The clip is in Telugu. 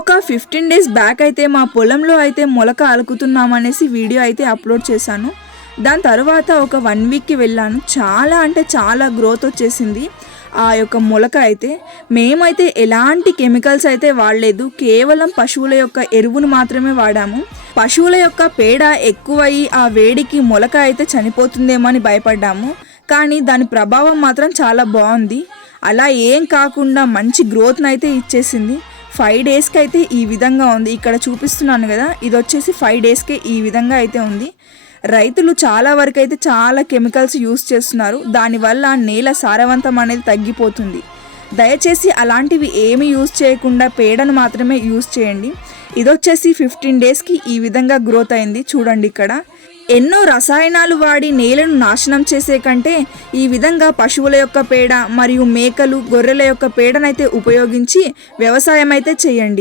ఒక 15 డేస్ బ్యాక్ అయితే మా పొలంలో అయితే మొలక అలుకుతున్నామనేసి వీడియో అయితే అప్లోడ్ చేశాను. దాని తర్వాత ఒక 1 వీక్కి వెళ్ళాను. చాలా అంటే చాలా గ్రోత్ వచ్చేసింది ఆ యొక్క మొలక అయితే. మేమైతే ఎలాంటి కెమికల్స్ అయితే వాడలేదు, కేవలం పశువుల యొక్క ఎరువును మాత్రమే వాడాము. పశువుల యొక్క పేడ ఎక్కువయ్యి ఆ వేడికి మొలక అయితే చనిపోతుందేమో అని భయపడ్డాము, కానీ దాని ప్రభావం మాత్రం చాలా బాగుంది. అలా ఏం కాకుండా మంచి గ్రోత్ని అయితే ఇచ్చేసింది. 5 డేస్కి అయితే ఈ విధంగా ఉంది. ఇక్కడ చూపిస్తున్నాను కదా, ఇది వచ్చేసి 5 డేస్కే ఈ విధంగా అయితే ఉంది. రైతులు చాలా వరకు అయితే చాలా కెమికల్స్ యూస్ చేస్తున్నారు, దానివల్ల నేల సారవంతం అనేది తగ్గిపోతుంది. దయచేసి అలాంటివి ఏమి యూస్ చేయకుండా పేడను మాత్రమే యూస్ చేయండి. ఇది వచ్చేసి 15 డేస్కి ఈ విధంగా గ్రోత్ అయింది. చూడండి, ఇక్కడ ఎన్నో రసాయనాలు వాడి నేలను నాశనం చేసే కంటే ఈ విధంగా పశువుల యొక్క పేడ మరియు మేకలు, గొర్రెల యొక్క పేడనైతే ఉపయోగించి వ్యవసాయం అయితే చేయండి.